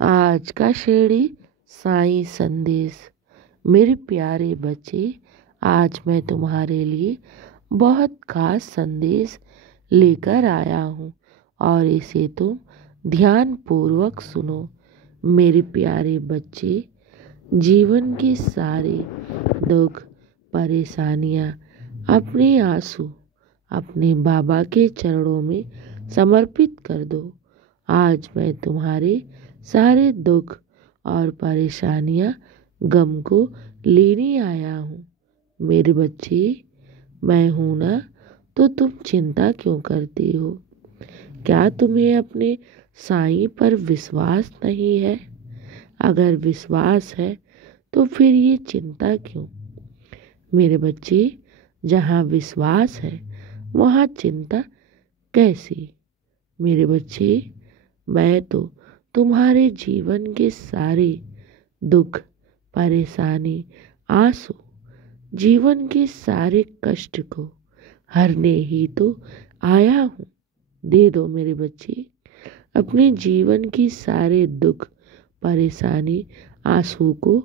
आज का शेरी साईं संदेश। मेरे प्यारे बच्चे, आज मैं तुम्हारे लिए बहुत खास संदेश लेकर आया हूँ और इसे तुम ध्यान पूर्वक सुनो। मेरे प्यारे बच्चे, जीवन के सारे दुख परेशानियाँ, अपने आंसू अपने बाबा के चरणों में समर्पित कर दो। आज मैं तुम्हारे सारे दुख और परेशानियाँ, गम को लेने आया हूँ। मेरे बच्चे, मैं हूँ ना, तो तुम चिंता क्यों करती हो? क्या तुम्हें अपने साईं पर विश्वास नहीं है? अगर विश्वास है तो फिर ये चिंता क्यों? मेरे बच्चे, जहाँ विश्वास है वहाँ चिंता कैसी? मेरे बच्चे, मैं तो तुम्हारे जीवन के सारे दुख परेशानी आंसू, जीवन के सारे कष्ट को हरने ही तो आया हूँ। दे दो मेरे बच्चे, अपने जीवन की सारे दुख परेशानी आंसू को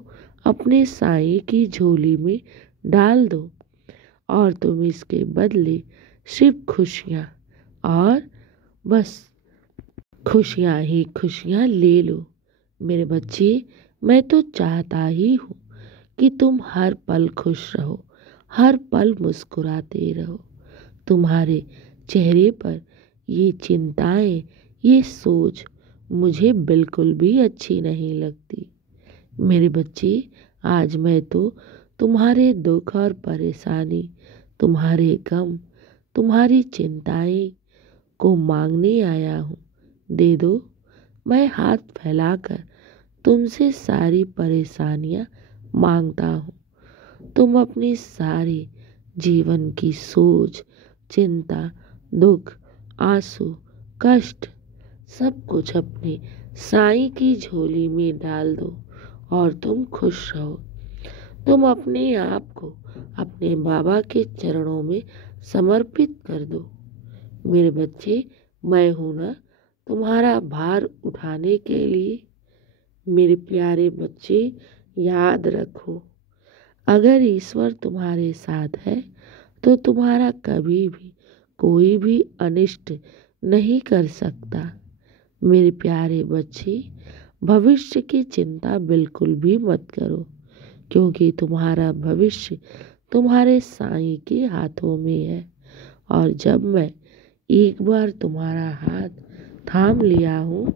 अपने साईं की झोली में डाल दो और तुम इसके बदले सिर्फ खुशियाँ और बस खुशियाँ ही खुशियाँ ले लो। मेरे बच्चे, मैं तो चाहता ही हूँ कि तुम हर पल खुश रहो, हर पल मुस्कुराते रहो। तुम्हारे चेहरे पर ये चिंताएं, ये सोच मुझे बिल्कुल भी अच्छी नहीं लगती। मेरे बच्चे, आज मैं तो तुम्हारे दुख और परेशानी, तुम्हारे गम, तुम्हारी चिंताएं को मांगने आया हूँ। दे दो। मैं हाथ फैलाकर तुमसे सारी परेशानियाँ मांगता हूँ। तुम अपनी सारी जीवन की सोच, चिंता, दुख, आंसू, कष्ट सब कुछ अपने साईं की झोली में डाल दो और तुम खुश रहो। तुम अपने आप को अपने बाबा के चरणों में समर्पित कर दो। मेरे बच्चे, मैं हूँ ना, तुम्हारा भार उठाने के लिए। मेरे प्यारे बच्चे, याद रखो, अगर ईश्वर तुम्हारे साथ है तो तुम्हारा कभी भी कोई भी अनिष्ट नहीं कर सकता। मेरे प्यारे बच्चे, भविष्य की चिंता बिल्कुल भी मत करो, क्योंकि तुम्हारा भविष्य तुम्हारे साईं के हाथों में है। और जब मैं एक बार तुम्हारा हाथ थाम लिया हूँ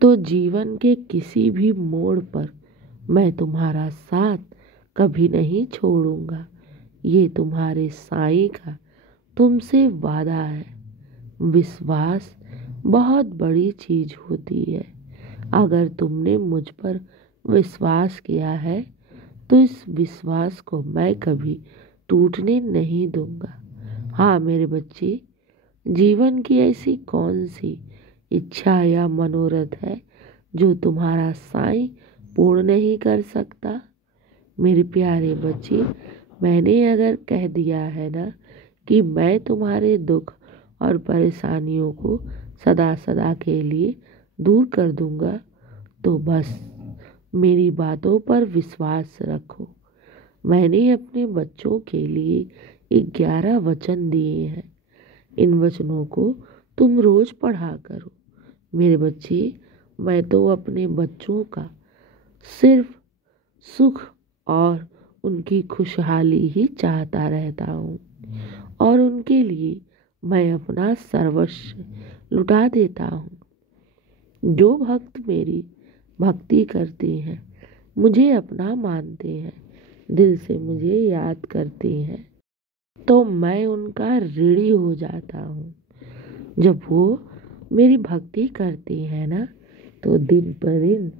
तो जीवन के किसी भी मोड़ पर मैं तुम्हारा साथ कभी नहीं छोड़ूंगा। ये तुम्हारे साईं का तुमसे वादा है। विश्वास बहुत बड़ी चीज होती है। अगर तुमने मुझ पर विश्वास किया है तो इस विश्वास को मैं कभी टूटने नहीं दूंगा। हाँ मेरे बच्चे, जीवन की ऐसी कौन सी इच्छा या मनोरथ है जो तुम्हारा साईं पूर्ण नहीं कर सकता? मेरे प्यारे बच्चे, मैंने अगर कह दिया है ना कि मैं तुम्हारे दुख और परेशानियों को सदा सदा के लिए दूर कर दूंगा, तो बस मेरी बातों पर विश्वास रखो। मैंने अपने बच्चों के लिए 11 वचन दिए हैं। इन वचनों को तुम रोज पढ़ा करो। मेरे बच्चे, मैं तो अपने बच्चों का सिर्फ सुख और उनकी खुशहाली ही चाहता रहता हूँ और उनके लिए मैं अपना सर्वस्व लुटा देता हूँ। जो भक्त मेरी भक्ति करते हैं, मुझे अपना मानते हैं, दिल से मुझे याद करते हैं, तो मैं उनका ऋणी हो जाता हूँ। जब वो मेरी भक्ति करते हैं ना, तो दिन पर दिन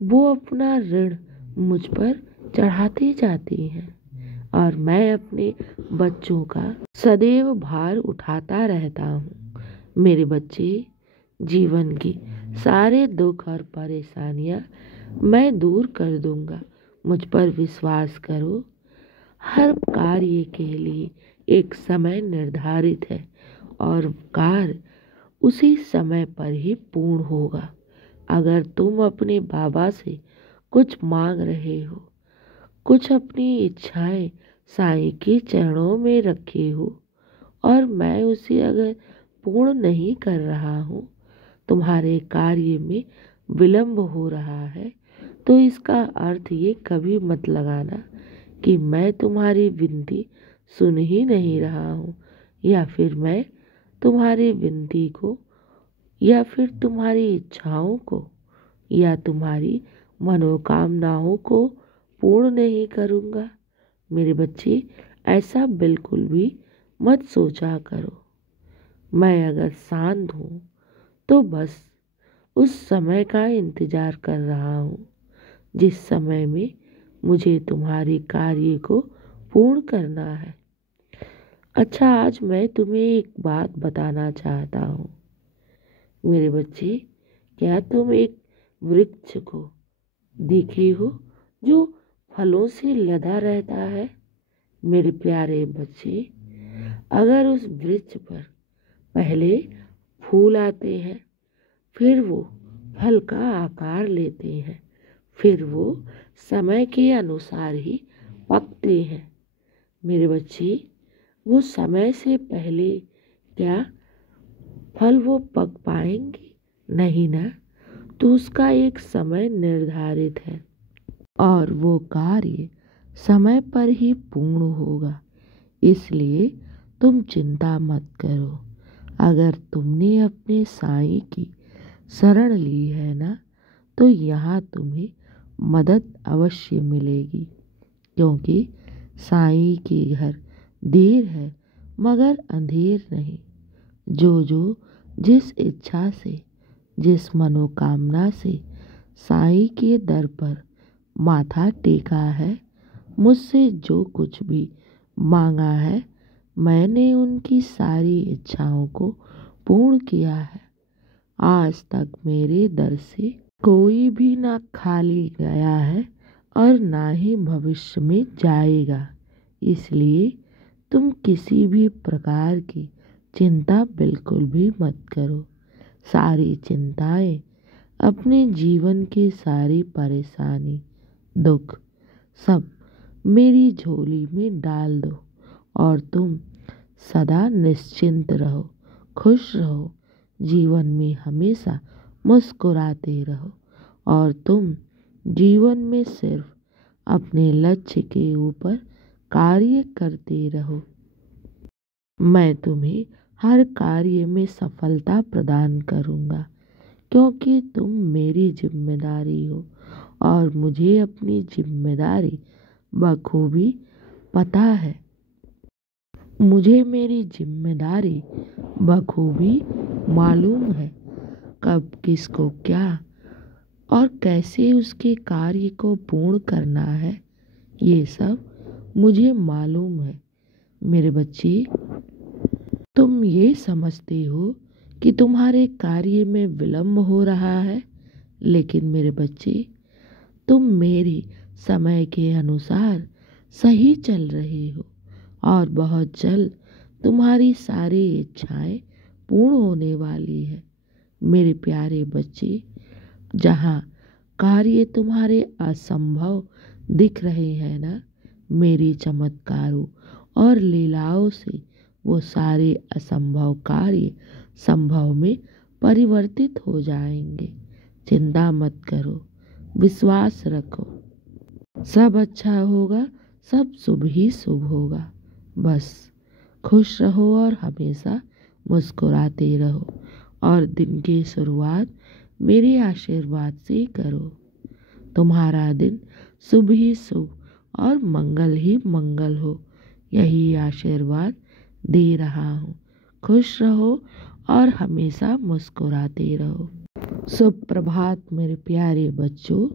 वो अपना ऋण मुझ पर चढ़ाते जाते हैं और मैं अपने बच्चों का सदैव भार उठाता रहता हूँ। मेरे बच्चे, जीवन की सारे दुख और परेशानियाँ मैं दूर कर दूंगा। मुझ पर विश्वास करो। हर कार्य के लिए एक समय निर्धारित है और कार्य उसी समय पर ही पूर्ण होगा। अगर तुम अपने बाबा से कुछ मांग रहे हो, कुछ अपनी इच्छाएं साईं के चरणों में रखे हो और मैं उसे अगर पूर्ण नहीं कर रहा हूँ, तुम्हारे कार्य में विलंब हो रहा है, तो इसका अर्थ ये कभी मत लगाना कि मैं तुम्हारी विनती सुन ही नहीं रहा हूँ, या फिर मैं तुम्हारी विनती को या फिर तुम्हारी इच्छाओं को या तुम्हारी मनोकामनाओं को पूर्ण नहीं करूँगा। मेरे बच्चे, ऐसा बिल्कुल भी मत सोचा करो। मैं अगर शांत हूँ तो बस उस समय का इंतज़ार कर रहा हूँ जिस समय में मुझे तुम्हारे कार्य को पूर्ण करना है। अच्छा, आज मैं तुम्हें एक बात बताना चाहता हूँ। मेरे बच्चे, क्या तुम एक वृक्ष को देखे हो जो फलों से लदा रहता है? मेरे प्यारे बच्चे, अगर उस वृक्ष पर पहले फूल आते हैं, फिर वो फल का आकार लेते हैं, फिर वो समय के अनुसार ही पकते हैं। मेरे बच्चे, वो समय से पहले क्या फल वो पक पाएंगे? नहीं ना। तो उसका एक समय निर्धारित है और वो कार्य समय पर ही पूर्ण होगा। इसलिए तुम चिंता मत करो। अगर तुमने अपने साईं की शरण ली है ना, तो यहाँ तुम्हें मदद अवश्य मिलेगी, क्योंकि साईं के घर देर है मगर अंधेर नहीं। जो जिस इच्छा से, जिस मनोकामना से साईं के दर पर माथा टेका है, मुझसे जो कुछ भी मांगा है, मैंने उनकी सारी इच्छाओं को पूर्ण किया है। आज तक मेरे दर से कोई भी ना खाली गया है और ना ही भविष्य में जाएगा। इसलिए तुम किसी भी प्रकार की चिंता बिल्कुल भी मत करो। सारी चिंताएं, अपने जीवन की सारी परेशानी, दुख सब मेरी झोली में डाल दो और तुम सदा निश्चिंत रहो, खुश रहो, जीवन में हमेशा मुस्कुराते रहो और तुम जीवन में सिर्फ अपने लक्ष्य के ऊपर कार्य करते रहो। मैं तुम्हें हर कार्य में सफलता प्रदान करूँगा, क्योंकि तुम मेरी जिम्मेदारी हो और मुझे अपनी जिम्मेदारी बखूबी पता है। मुझे मेरी जिम्मेदारी बखूबी मालूम है, कब किसको क्या और कैसे उसके कार्य को पूर्ण करना है, ये सब मुझे मालूम है। मेरे बच्चे, तुम ये समझते हो कि तुम्हारे कार्य में विलंब हो रहा है, लेकिन मेरे बच्चे, तुम मेरे समय के अनुसार सही चल रहे हो और बहुत जल्द तुम्हारी सारी इच्छाएं पूर्ण होने वाली है। मेरे प्यारे बच्चे, जहाँ कार्य तुम्हारे असंभव दिख रहे हैं ना, मेरी चमत्कारों और लीलाओं से वो सारे असंभव कार्य संभव में परिवर्तित हो जाएंगे। चिंता मत करो, विश्वास रखो, सब अच्छा होगा, सब शुभ ही शुभ होगा। बस खुश रहो और हमेशा मुस्कुराते रहो और दिन की शुरुआत मेरे आशीर्वाद से करो। तुम्हारा दिन शुभ ही शुभ और मंगल ही मंगल हो, यही आशीर्वाद दे रहा हूँ। खुश रहो और हमेशा मुस्कुराते रहो। शुभ प्रभात मेरे प्यारे बच्चों।